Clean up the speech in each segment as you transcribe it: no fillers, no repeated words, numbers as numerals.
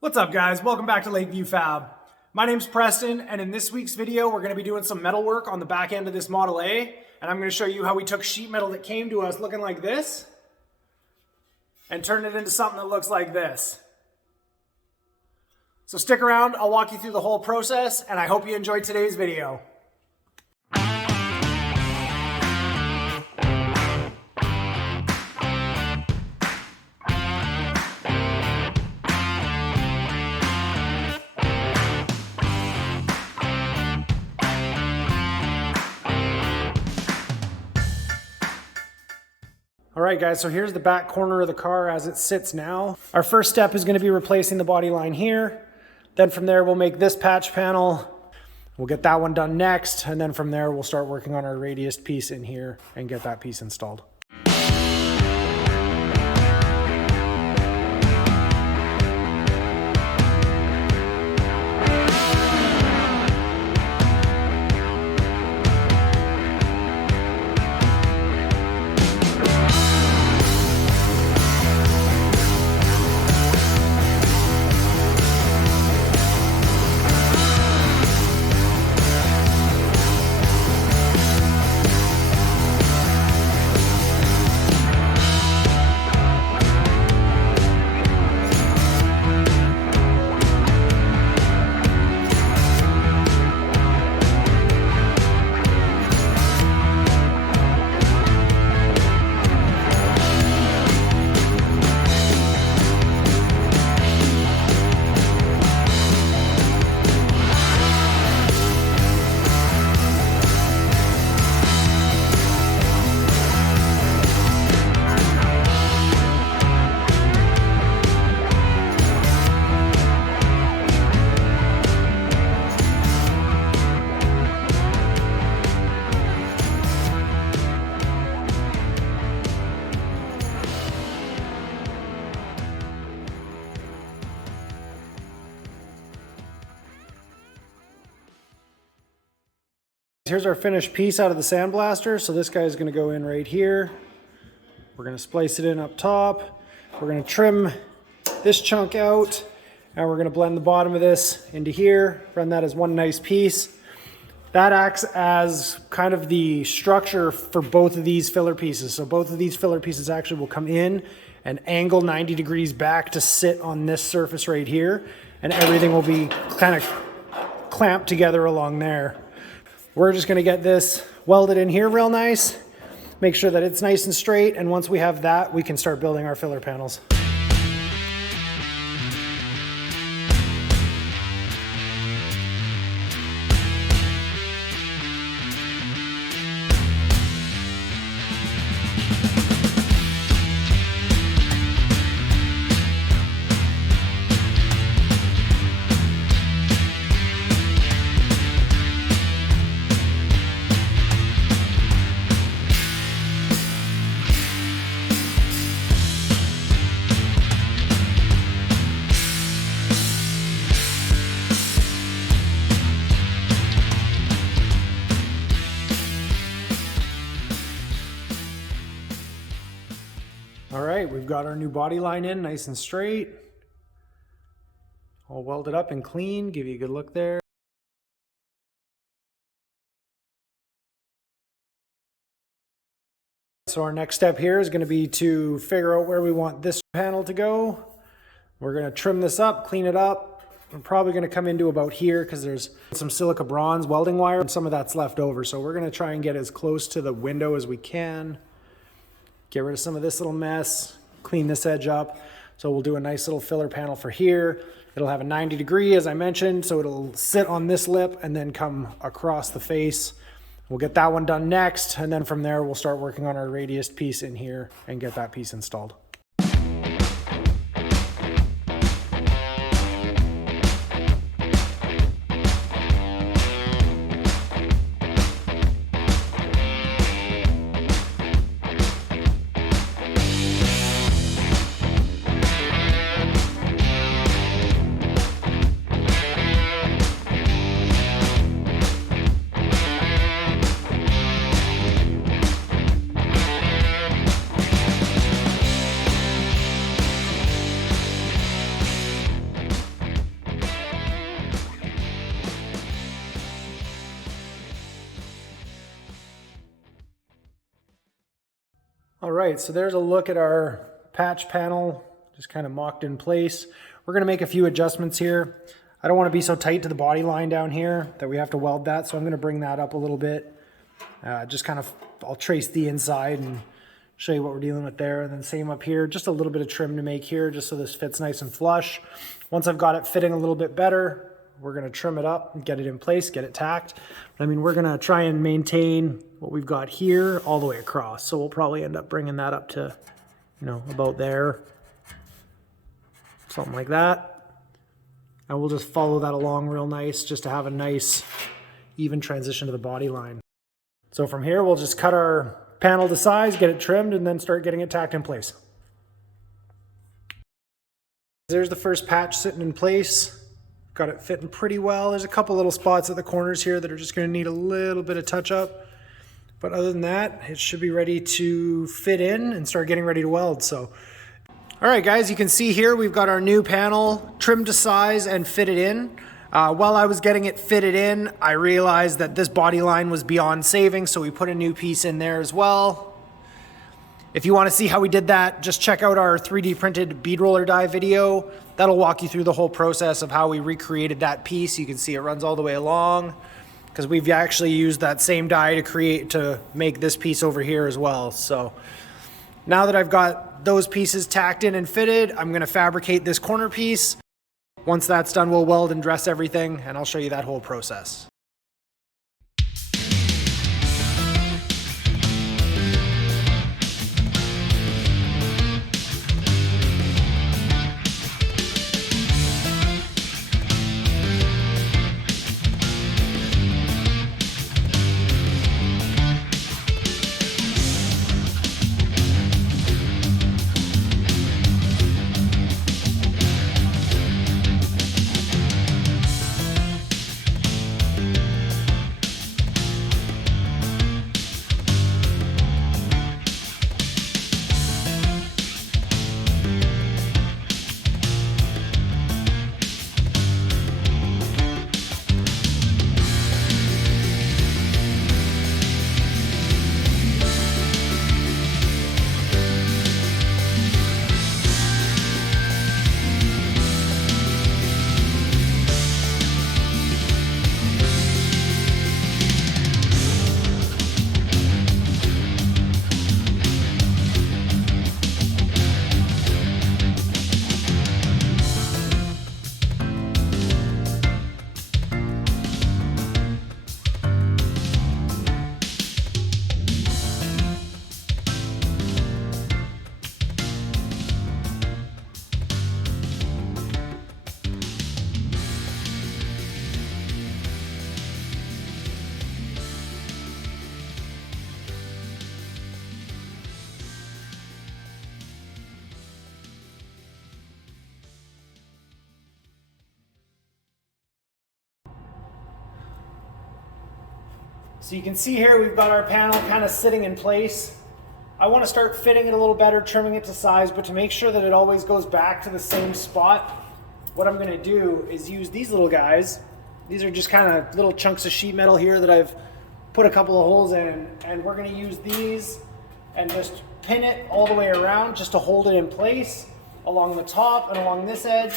What's up guys, welcome back to Lakeview Fab. My name's Preston, and in this week's video we're going to be doing some metal work on the back end of this Model A, and I'm going to show you how we took sheet metal that came to us looking like this and turned it into something that looks like this. So stick around, I'll walk you through the whole process, and I hope you enjoyed today's video. Alright guys, so here's the back corner of the car as it sits now. Our first step is going to be replacing the body line here. Then from there we'll make this patch panel. We'll get that one done next, and then from there we'll start working on our radius piece in here and get that piece installed. Here's our finished piece out of the sandblaster. So this guy is going to go in right here. We're going to splice it in up top. We're going to trim this chunk out, and we're going to blend the bottom of this into here, run that as one nice piece. That acts as kind of the structure for both of these filler pieces. So both of these filler pieces actually will come in and angle 90 degrees back to sit on this surface right here, and everything will be kind of clamped together along there. We're just going to get this welded in here real nice, make sure that it's nice and straight, and once we have that, we can start building our filler panels. All right, we've got our new body line in nice and straight. All welded up and clean, give you a good look there. So our next step here is going to be to figure out where we want this panel to go. We're going to trim this up, clean it up. We're probably going to come into about here because there's some silica bronze welding wire and some of that's left over. So we're going to try and get as close to the window as we can. Get rid of some of this little mess, clean this edge up. So we'll do a nice little filler panel for here. It'll have a 90 degree, as I mentioned, so it'll sit on this lip and then come across the face. We'll get that one done next, and then from there we'll start working on our radius piece in here and get that piece installed. All right, so there's a look at our patch panel, just kind of mocked in place. We're gonna make a few adjustments here. I don't wanna be so tight to the body line down here that we have to weld that, so I'm gonna bring that up a little bit. Just kind of, I'll trace the inside and show you what we're dealing with there. And then same up here, just a little bit of trim to make here, just so this fits nice and flush. Once I've got it fitting a little bit better, we're gonna trim it up and get it in place, get it tacked. I mean, we're gonna try and maintain what we've got here all the way across. So we'll probably end up bringing that up to, you know, about there. Something like that. And we'll just follow that along real nice, just to have a nice, even transition to the body line. So from here, we'll just cut our panel to size, get it trimmed, and then start getting it tacked in place. There's the first patch sitting in place. Got it fitting pretty well. There's a couple little spots at the corners here that are just going to need a little bit of touch up. But other than that, it should be ready to fit in and start getting ready to weld. So, all right, guys, you can see here we've got our new panel trimmed to size and fitted in. While I was getting it fitted in, I realized that this body line was beyond saving, so we put a new piece in there as well. If you want to see how we did that, just check out our 3D printed bead roller die video. That'll walk you through the whole process of how we recreated that piece. You can see it runs all the way along, because we've actually used that same die to make this piece over here as well. So now that I've got those pieces tacked in and fitted, I'm going to fabricate this corner piece. Once that's done, we'll weld and dress everything, and I'll show you that whole process. So you can see here we've got our panel kind of sitting in place. I want to start fitting it a little better, trimming it to size, but to make sure that it always goes back to the same spot, what I'm going to do is use these little guys. These are just kind of little chunks of sheet metal here that I've put a couple of holes in, and we're going to use these and just pin it all the way around just to hold it in place along the top and along this edge,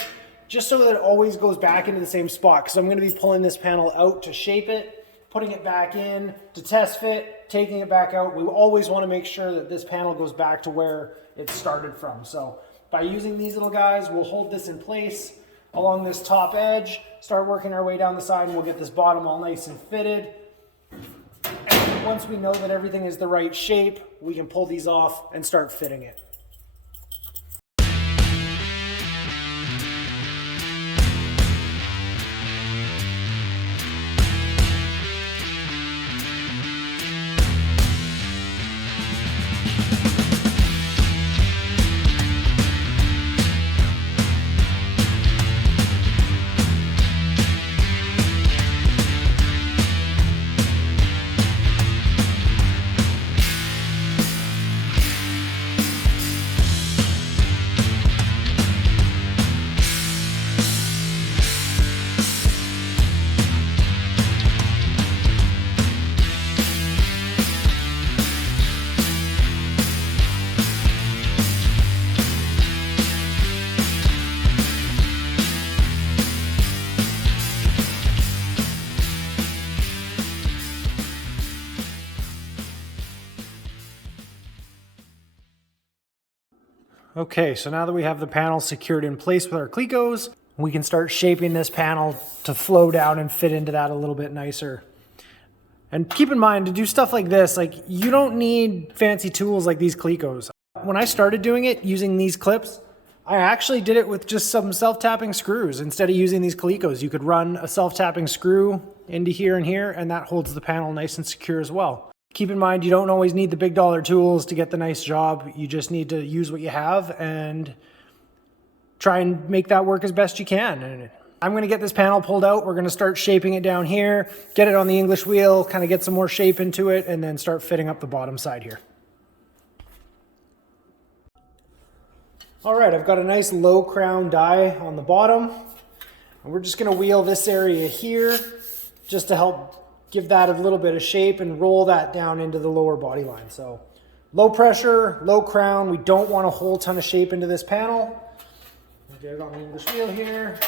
just so that it always goes back into the same spot, because I'm going to be pulling this panel out to shape it, putting it back in to test fit, taking it back out. We always want to make sure that this panel goes back to where it started from. So by using these little guys, we'll hold this in place along this top edge, start working our way down the side, and we'll get this bottom all nice and fitted. And once we know that everything is the right shape, we can pull these off and start fitting it. Okay, so now that we have the panel secured in place with our clecos, we can start shaping this panel to flow down and fit into that a little bit nicer. And keep in mind, to do stuff like this, like, you don't need fancy tools like these clecos. When I started doing it using these clips, I actually did it with just some self-tapping screws. Instead of using these clecos, you could run a self-tapping screw into here and here, and that holds the panel nice and secure as well. Keep in mind, you don't always need the big dollar tools to get the nice job. You just need to use what you have and try and make that work as best you can. And I'm going to get this panel pulled out. We're going to start shaping it down here, get it on the English wheel, kind of get some more shape into it, and then start fitting up the bottom side here. All right, I've got a nice low crown die on the bottom. And we're just going to wheel this area here just to help give that a little bit of shape and roll that down into the lower body line. So low pressure, low crown. We don't want a whole ton of shape into this panel. We'll get it on the English wheel here.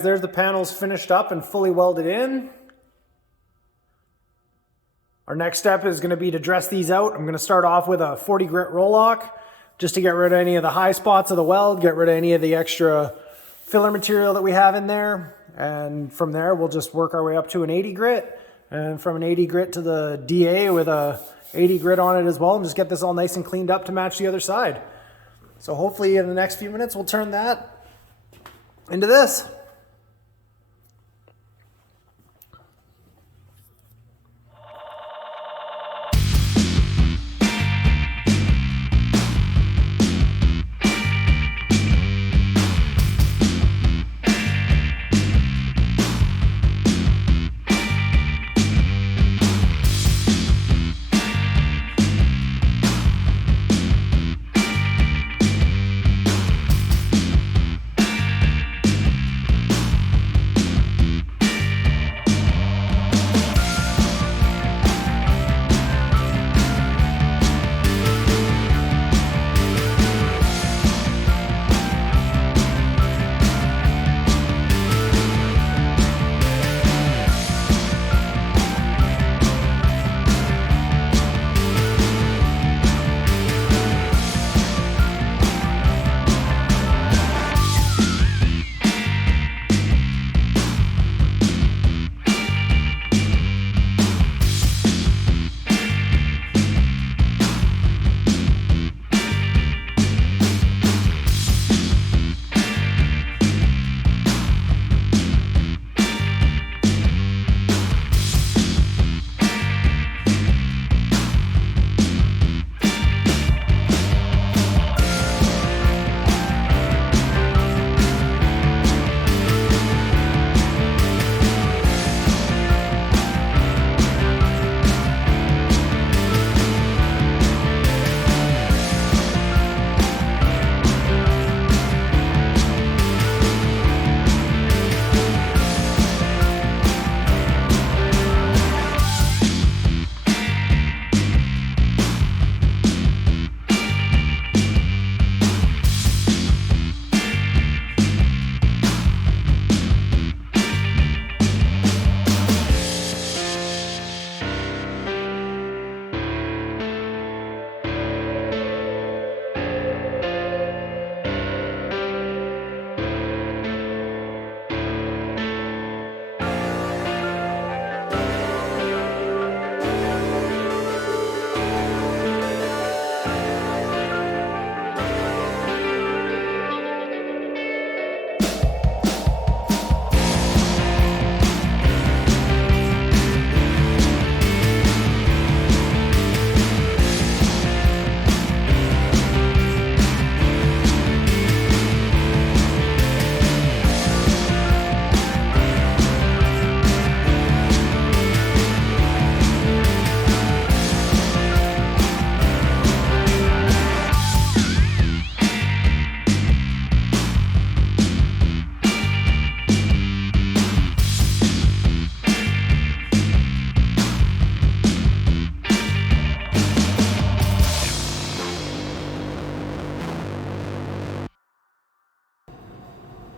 There's the panels finished up and fully welded in. Our next step is going to be to dress these out. I'm going to start off with a 40 grit roll lock just to get rid of any of the high spots of the weld, get rid of any of the extra filler material that we have in there. And from there, we'll just work our way up to an 80 grit. And from an 80 grit to the DA with a 80 grit on it as well, and just get this all nice and cleaned up to match the other side. So hopefully in the next few minutes, we'll turn that into this.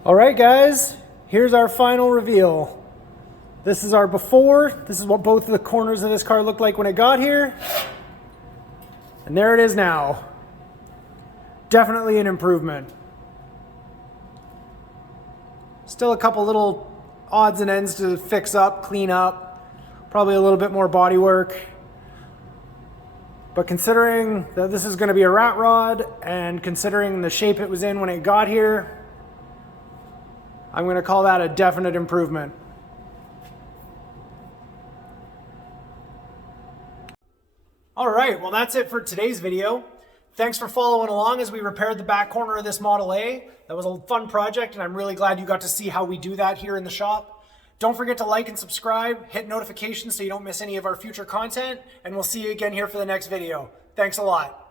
All right, guys, here's our final reveal. This is our before. This is what both of the corners of this car looked like when it got here. And there it is now. Definitely an improvement. Still a couple little odds and ends to fix up, clean up. Probably a little bit more body work. But considering that this is going to be a rat rod and considering the shape it was in when it got here, I'm going to call that a definite improvement. All right, well that's it for today's video. Thanks for following along as we repaired the back corner of this Model A. That was a fun project and I'm really glad you got to see how we do that here in the shop. Don't forget to like and subscribe, hit notifications so you don't miss any of our future content, and we'll see you again here for the next video. Thanks a lot.